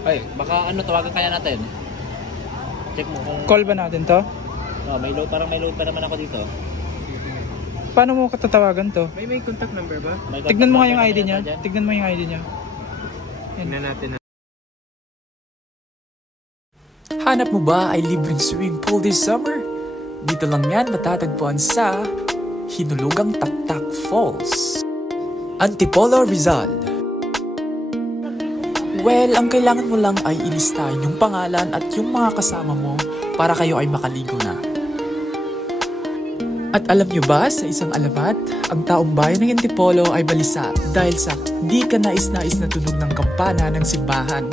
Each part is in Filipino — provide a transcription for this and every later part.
Ay, baka ano, tawagan kaya natin. Check mo kung... Call ba natin to? Oh, may load, parang may load pa naman ako dito. Paano mo katatawagan to? May contact number ba? Tignan mo nga yung ID niya. Tignan mo yung ID niya. Tignan natin. Hanap mo ba ay libreng swimming pool this summer? Dito lang yan matatagpuan sa Hinulugang Taktak Falls, Antipolo, Rizal. Well, ang kailangan mo lang ay ilistahin yung pangalan at yung mga kasama mo para kayo ay makaligo na. At alam nyo ba, sa isang alamat, ang taong bayan ng Antipolo ay balisa dahil sa di ka nais-nais na tunog ng kampana ng simbahan.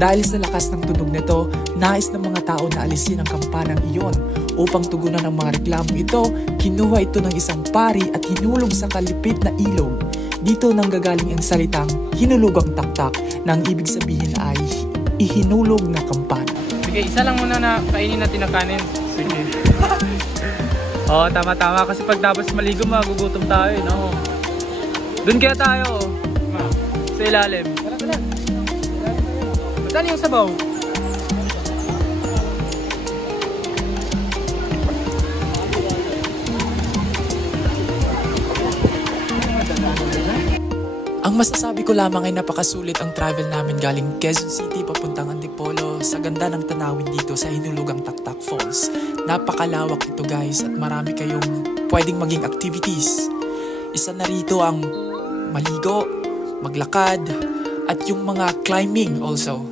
Dahil sa lakas ng tunog nito, nais ng mga tao na alisin ang kampanang iyon. Upang tugunan ang mga reklamong ito, kinuha ito ng isang pari at hinulog sa kalipit na ilog. Dito nanggagaling ang salitang hinulugang taktak na ang ibig sabihin ay ihinulog na kampana. Sige, isa lang muna na kainin natin ang kanin. Sige. Oo, tama-tama. Kasi pag tapos maligo, magugutom tayo. No? Doon kaya tayo. Sa ilalim. Tara. Saan yung sabaw? Ang masasabi ko lamang ay napakasulit ang travel namin galing Quezon City papuntang Antipolo sa ganda ng tanawin dito sa Hinulugang Taktak Falls. Napakalawak ito guys at marami kayong pwedeng maging activities. Isa na rito ang maligo, maglakad, at yung mga climbing also.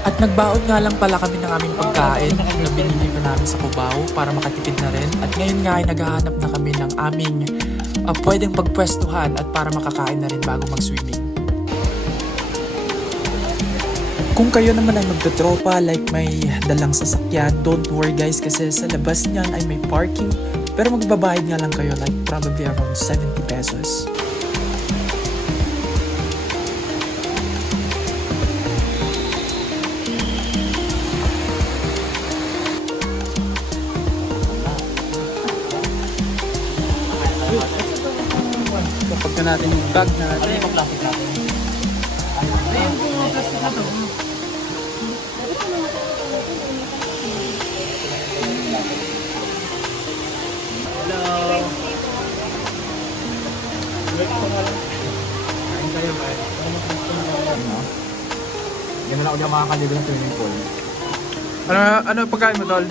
At nagbaon nga lang pala kami ng aming pagkain na binili pa namin sa Cubao para makatipid na rin. At ngayon nga ay naghahanap na kami ng aming pwedeng pagpwestuhan at para makakain na rin bago mag-swimming. Kung kayo naman ay magtatropa like may dalang sasakyan, don't worry guys kasi sa labas niyan ay may parking. Pero magbabayad nga lang kayo like probably around 70 pesos. Kapag na natin yung bag natin. Ano yung plastic natin? Ayun po mga plastic na to. Hello. Kain tayo ba? Hindi mo na ako dyan makakalibre ng swimming pool. Ano pagkain mo, tol?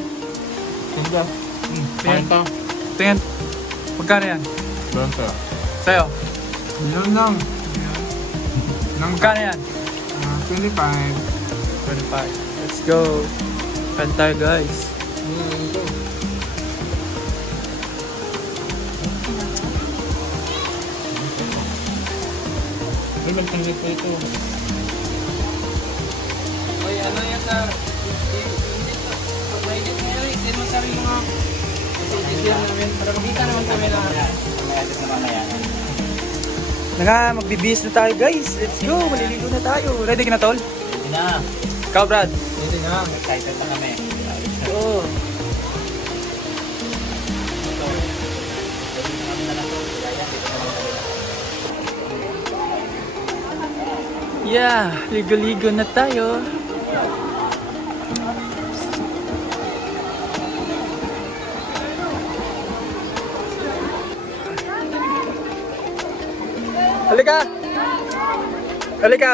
Tingga. Tingin. Tingin. Magkano yan? Doon sir. Sa'yo? Yun lang. Magkano yan? 25. 25. Let's go. Kain tayo guys. May magtanggit po ito. Oy, ano yan sa... Pag-edit ngayon, isin mo sa rin mga... Isin namin, para makita naman kami na... Magbibihis na tayo guys. Let's go. Maliligo na tayo. Ready ka na, tol? Ready na. Ikaw, Brad? Ready na. Excited na kami. Let's go. Yeah, ligo-ligo na tayo. Halika! Halika!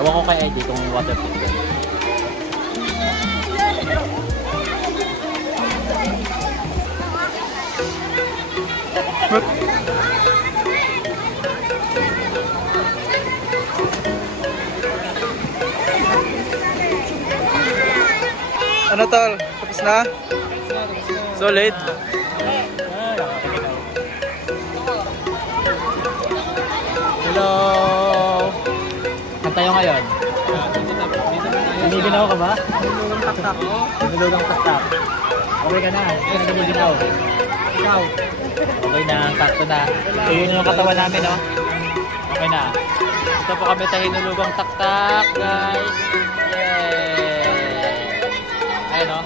Ewan ko kay ID kung waterproof yan. Ano tol? Tapos na? Solid. Hello. Saan tayo ngayon? Nililigaw ka ba? Nililigaw taktak. Okay ka na. Hindi ka nililigaw. Ikaw. Okay na, sakto na. So yun yung katawan namin, no? Okay na. Ito po kami sa hinulugang taktak, guys. Yay! Ayun, no?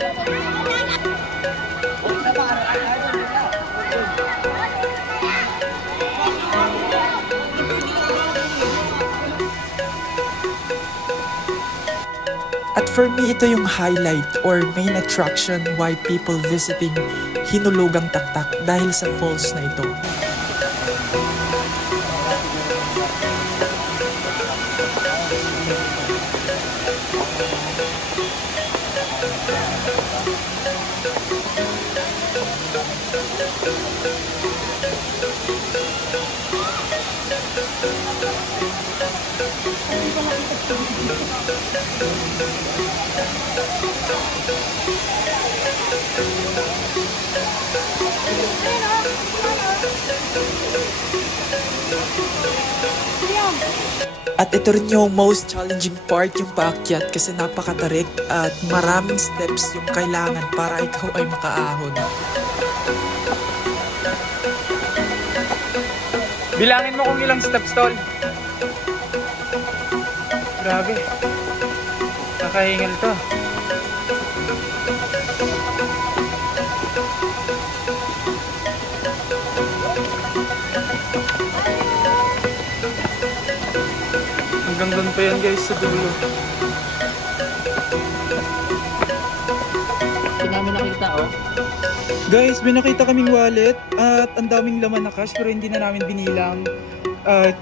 At for me, ito yung highlight or main attraction why people visiting Hinulugang Taktak dahil sa falls na ito. At ito rin yung most challenging part, yung paakyat, kasi napakatarik at maraming steps yung kailangan para ikaw ay makaahon. Bilangin mo kung ilang steps, tol. Grabe. Kakahingal to. Hanggang doon pa yan guys sa dulo. Hindi namin nakita, oh. Guys, may nakita kaming wallet at ang daming laman na cash pero hindi na namin binilang.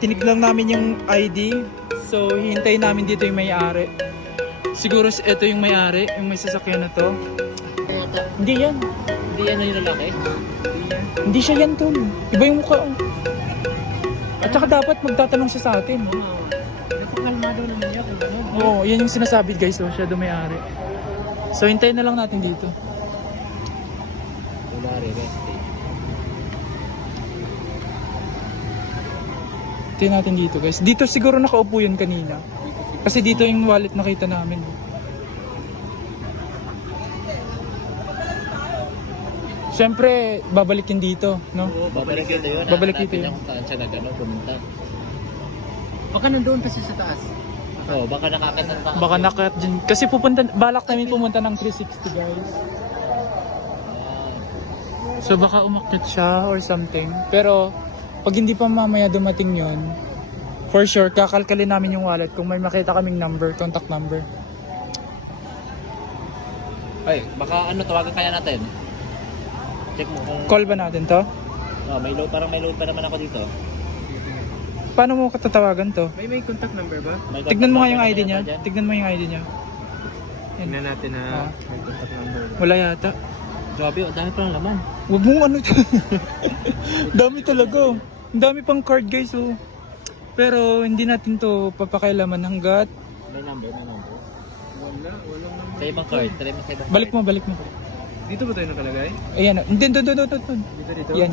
Tinignan namin yung ID. So, hihintayin namin dito yung may-ari. Siguro ito yung may-ari, yung may sasakyan na to. Hindi yan. Hindi yan yung lalaki? Hindi siya yan, tol. Iba yung mukha. At saka dapat magtatanong siya sa atin. Kalmado naman niya kung gano'n. Oo, yan yung sinasabi guys. So, siya may-ari. So, hintayin na lang natin dito. Wala rin, resting. Hintayin natin dito guys. Dito siguro nakaupo yun kanina. Kasi dito yung wallet nakita namin. Siyempre, babalik yun dito, no? Babalik dito yun. Babalik dito yun. Saan siya pumunta. Baka nandoon kasi sa taas. Oo, baka nakakasanta. Baka nakat dyan. Kasi balak namin pumunta ng 360 guys. So baka umakyat siya or something. Pero pag hindi pa mamaya dumating yun, for sure kakalkalin namin yung wallet kung may makita kaming number, contact number. Ay, baka tawagan kaya natin. Check mo kung... Call ba natin to? Oh, parang may load pa naman ako dito. Paano mo katatawagan to? May contact number ba? Tignan mo nga yung ID niya. Tignan mo yung ID niya. Tignan natin na may contact number. Wala yata. Grabe, dami pa ng laman. Huwag mo dami talaga. Ang dami pang card guys, oh. Pero hindi natin to papakailaman hanggat. May number. Wala number. Sa ibang card, try mo sa ibang Balik mo. Dito ba tayo nakalagay? Ayan, hindi, doon. Dito? Yan.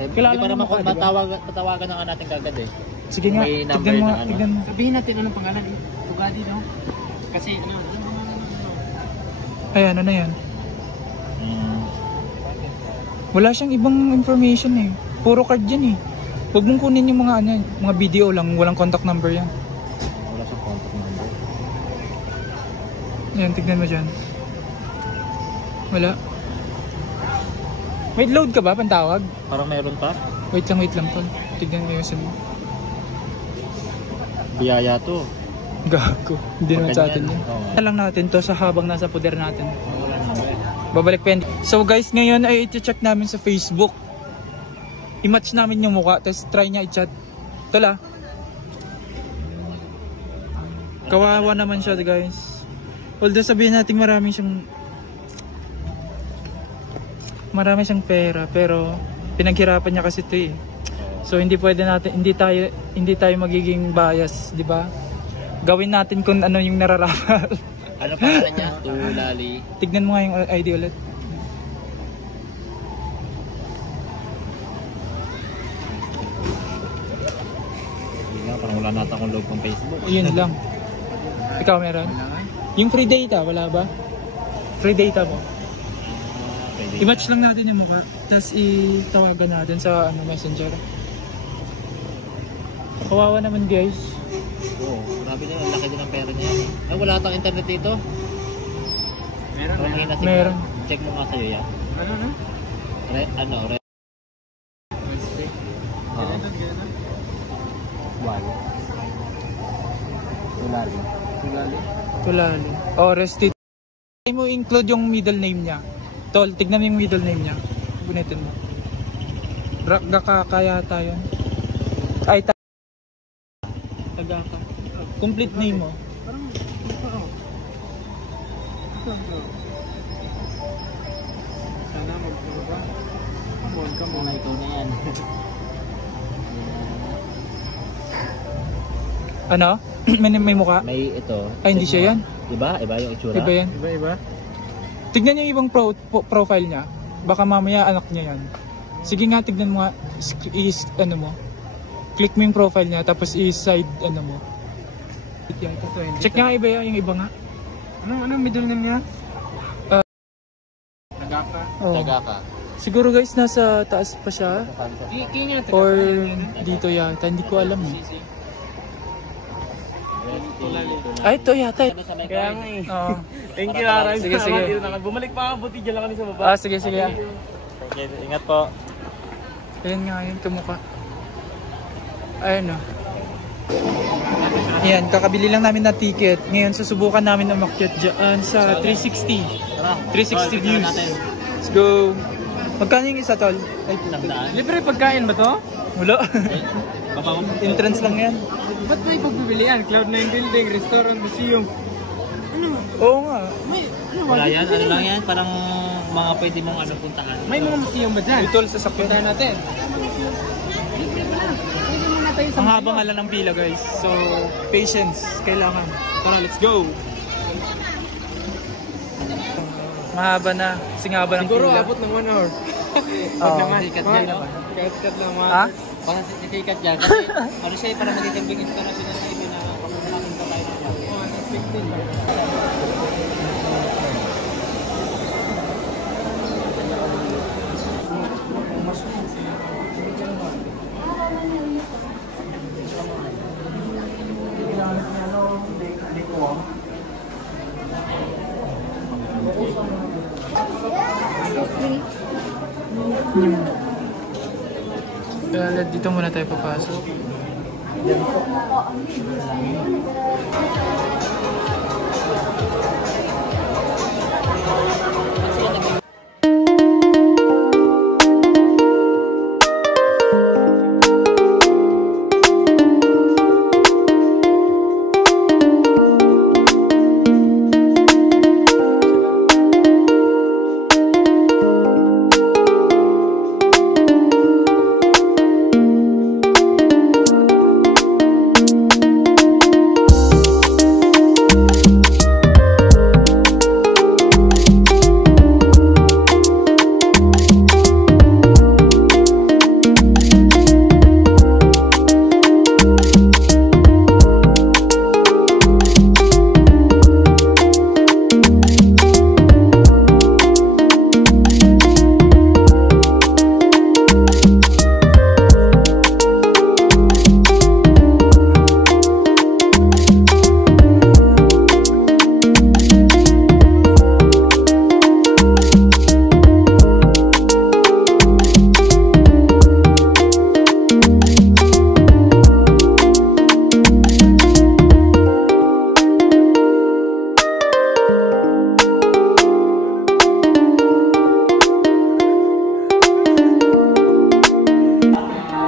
Kilala Hindi para mo mukha, matawagan na nga natin kagad eh. Sige nga, May number tignan mo. na ano. Sabihin natin anong pangalan. Tugadi, no? Kasi Ayan, ano yan? Wala siyang ibang information eh. Puro card yan eh. Huwag mong kunin yung mga video lang. Walang contact number yan. Wala siyang contact number. Ayan, tignan mo dyan. Wala. Wait, load ka ba? Pantawag? Parang mayroon pa? Wait lang tol. Tignan mo yung SIM mo. Biyaya to. Gago. Hindi naman sa atin Ganyan. yan. Oo. Lang natin to sa habang nasa poder natin. Wala number. Babalik pa yan. So guys, ngayon ay i-check namin sa Facebook. I-match namin yung mukha. Tapos try niya i-chat. Tala. Kawawa naman siya guys. Although sabihin natin marami siyang pera, pero pinaghirapan niya kasi ito eh. So hindi tayo magiging bias, di ba? Gawin natin kung ano yung nararapat. Ano pangalan niya? Tulali. Tignan mo nga yung ID ulit. Hindi nga, parang wala nata akong log ng Facebook. Yun lang. Ikaw meron? Yung free data, wala ba? Free data mo. I-match lang natin yung mukha. Tapos itawagan natin sa messenger. Kawawa naman guys. Oo, grabe na. Laki din ang pera niya. Ay, wala atang internet dito. Meron. Check mo nga sa'yo yan. Ano? Tulali. Oh, rested. Try mo include yung middle name niya. Tol, tignan mo yung middle name niya. Bunetin mo. Gakaka yata yun. Ay, Tagaka. Complete name mo. Sana mag-puro ba? Come on. Ito na yan. Ano? may mukha? May ito. Ay, hindi siya yan. Iba yung itsura. Iba yan. Iba? Tignan niyo yung ibang profile niya. Baka mamaya anak niya yan. Sige nga, tignan mo nga. Ano mo. Click mo yung profile niya, tapos i-side ano mo. Check nga iba yung iba nga. Ano middle name niya? Tagaka. Oh. Tagaka. Siguro guys, nasa taas pa siya. Or dito yata. Hindi ko alam eh. Ay, ito yata. Kaya nga eh. Oo. Thank you, Aray. Sige. Bumalik pa ako, buti dyan lang kami sa baba. Sige. Okay, ingat po. Ayan nga yun, kamukha. Ayun o. Ayan, kakabili lang namin na ticket. Ngayon, susubukan namin na makyat dyan sa 360. 360 views. Let's go. Magkano yung isa, tol? Ay, Libre pagkain ba to? wala. Entrance lang yan. Ba't may pagpipilian? Cloud9 Building, Restaurant, Museum. Oo nga. Wala yan, ano lang yan, parang mga pwede mong puntahan. May mga museum ba dyan? Tol, sasakyan. Puntahan natin. Ang habang ala ng pila guys. So, patience. Kailangan. Tara, let's go! Mahaba na. Singaba ng Siguro pila. abot ng 1 hour. Sikat yan naman. Sikat lang mga. Ha? Parang sikat yan. Kasi ano siya, parang magiging international na ito na papuntakin pa tayo ng Kaya dito muna tayo papasok.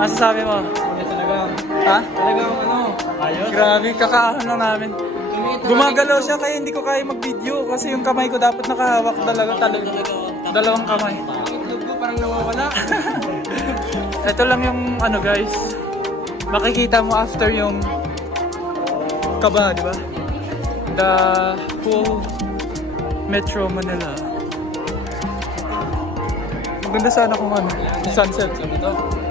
Masasabi mo? Talaga. Ha? Talagang ano. Ayos. Grabe, kakaano lang namin. Gumagalaw siya kaya hindi ko kaya mag-video kasi yung kamay ko dapat nakahawak dalawang kamay. Ang itlog ko parang nawawala. Ito lang yung ano guys. Makikita mo after yung kaba, di ba? the whole Metro Manila. Maganda sana kung ano, sunset. Sabi to?